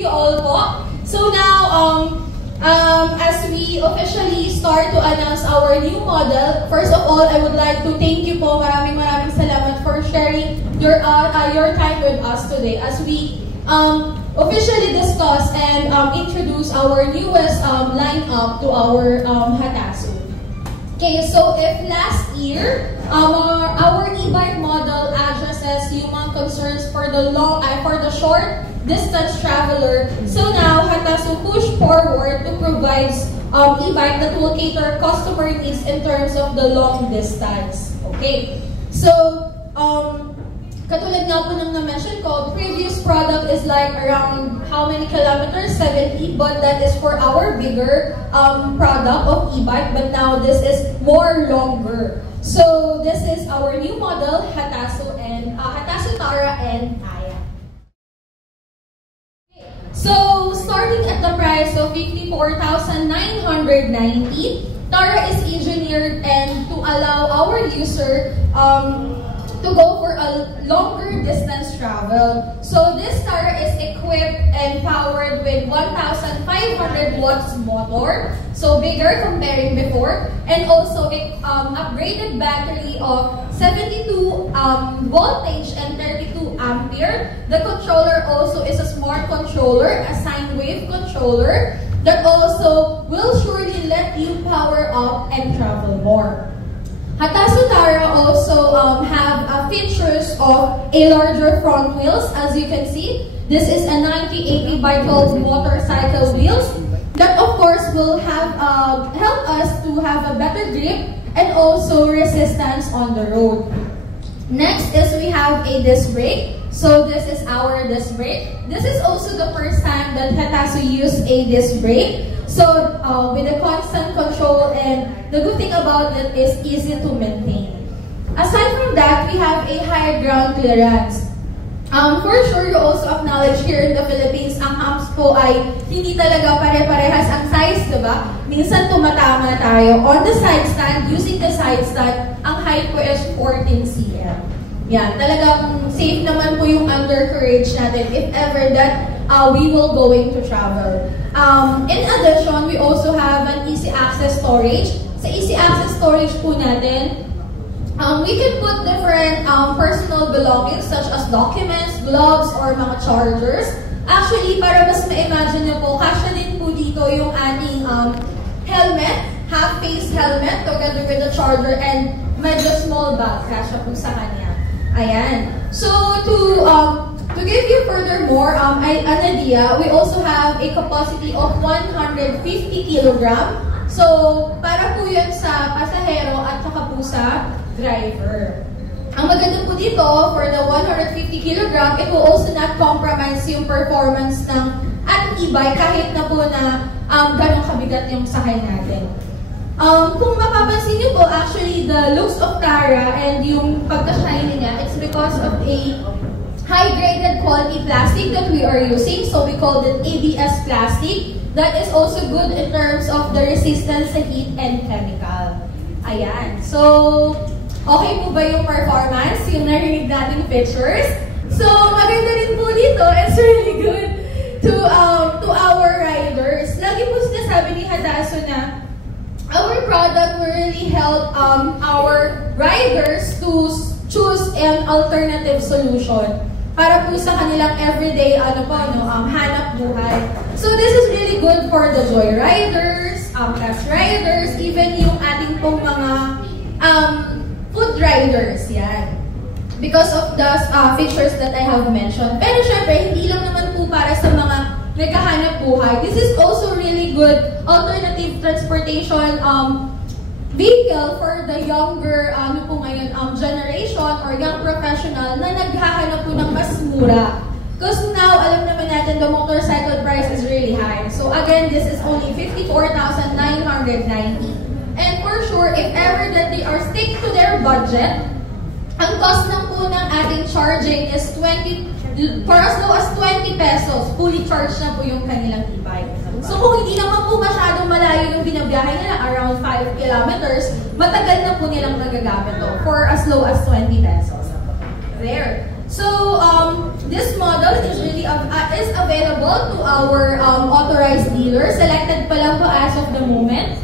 you all po. So now, as we officially start to announce our new model, first of all, I would like to thank you po. Maraming salamat for sharing your time with us today as we officially discuss and introduce our newest lineup to our Hatasu. Okay, so if last year our e-bike model addresses human concerns for the short distance traveler, so now Hatasu push forward to provide e-bike that will cater customer needs in terms of the long distance. Okay, so katulad nga po nang na-mention ko, previous product is like around how many kilometers? 70, but that is for our bigger product of e-bike, but now this is more longer. So this is our new model, Hatasu Tara and Aya. So starting at the price of 54,990, Tara is engineered and to allow our user to go for a longer distance travel. So this Tara is equipped and powered with 1,500 watts motor, so bigger comparing before, and also upgraded battery of 72 voltage and 32 ampere. The controller also is a smart controller, a sine wave controller that also will surely let you power up and travel more. Hatasu Tara also have features of a larger front wheels, as you can see. This is a 90/80 by 12 motorcycle wheels that of course will have help us to have a better grip and also resistance on the road. Next is we have a disc brake. So this is our disc brake. This is also the first time that Hatasu used a disc brake. So with a constant control, and the good thing about it is easy to maintain. Aside from that, we have a high ground clearance. For sure, you also acknowledge here in the Philippines, ang humps po ay hindi talaga pare-parehas ang size, diba? Minsan tumatama tayo. On the side stand, using the side stand, ang height po is 14 cm. Yan, talagang safe naman po yung undercarriage natin if ever that we will going to travel. In addition, we also have an easy access storage. Sa easy access storage po natin, we can put different personal belongings such as documents, gloves, or mga chargers. Actually, para mas ma-imagine nyo po, kasya din po dito yung ating helmet, half-face helmet together with the charger and medyo small bag, kasya po sa kanya. Ayan. So, to give you furthermore an idea, we also have a capacity of 150 kg. So, para po yun sa pasahero at saka po sa driver. Ang maganda po dito, for the 150 kg, it will also not compromise yung performance ng ating e-bike kahit na po na ganong kabigat yung sakay natin. Kung mapapansin niyo po, actually, the looks of Tara and yung pagka-shiny niya, it's because of a high-graded quality plastic that we are using. So we call it ABS plastic. That is also good in terms of the resistance sa heat and chemical. Ayan. So, okay po ba yung performance? Yung narinig natin features? So, maganda rin po dito. It's really good to our riders. Lagi po sinasabi ni Hatasu na our product will really help our riders to choose an alternative solution para po sa kanilang everyday hanap buhay. So this is really good for the joyriders, fast riders, even yung ating pong mga food riders, yan. Because of the features that I have mentioned. Pero syempre, hindi lang naman po para sa mga naghahanap buhay. This is also really good alternative transportation vehicle for the younger generation or young professional na naghahanap po ng mas mura. Because now, alam naman natin, the motorcycle price is really high. So again, this is only 54,990. And for sure, if ever that they are stick to their budget, ang cost lang po ng ating charging is for as low as 20 pesos, fully charged na po yung kanilang e-bike. So kung hindi naman po masyadong malayo yung binabiyahe nila, around 5 kilometers, matagal na po nilang nagagamit to for as low as 20 pesos. There. So, This model is available to our authorized dealers. Selected pa lang po as of the moment.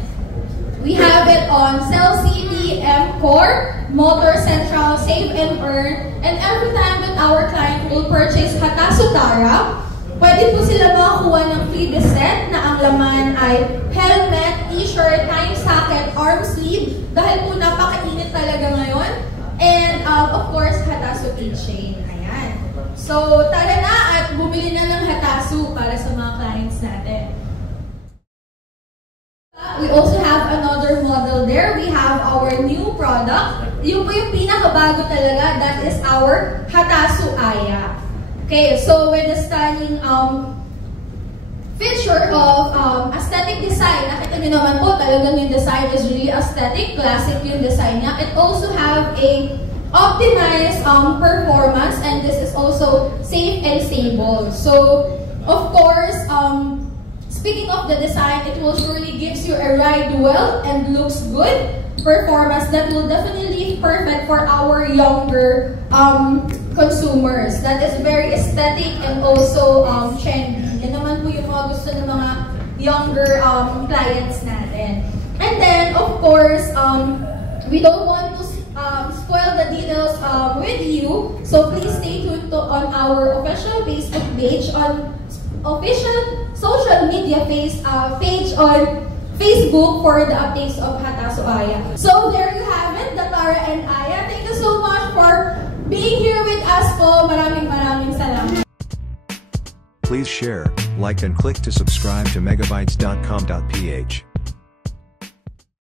We have it on Cell City, M-Core, Motor Central, Save and Earn, and every time that our client will purchase Hatasu Tara, pwede po sila makakuha ng freebie set na ang laman ay helmet, t-shirt, time socket, arm sleeve, dahil po napakainit talaga ngayon, and of course, Hatasu keychain. Ayan. So, tara na at bumili na ng Hatasu para sa mga clients natin. We also have another model there. We have our new product. Yung po yung pinakabago talaga, that is our Hatasu Aya. Okay, so with the stunning feature of aesthetic design, nakita nyo naman po, talagang yung design is really aesthetic, classic yung design niya. It also have a optimized performance, and this is also safe and stable. So, of course, speaking of the design, it will surely gives you a ride well and looks good performance that will definitely be perfect for our younger consumers. That is very aesthetic and also trendy. Yan naman po yung mga gusto ng mga younger clients natin. And then, of course, we don't want to spoil the details with you. So please stay tuned on our official Facebook page, on official social media page on Facebook for the updates of Hatasu Aya. So there you have it, the Tara and Aya. Thank you so much for being here with us po. Maraming salamat. Please share, like and click to subscribe to megabytes.com.ph.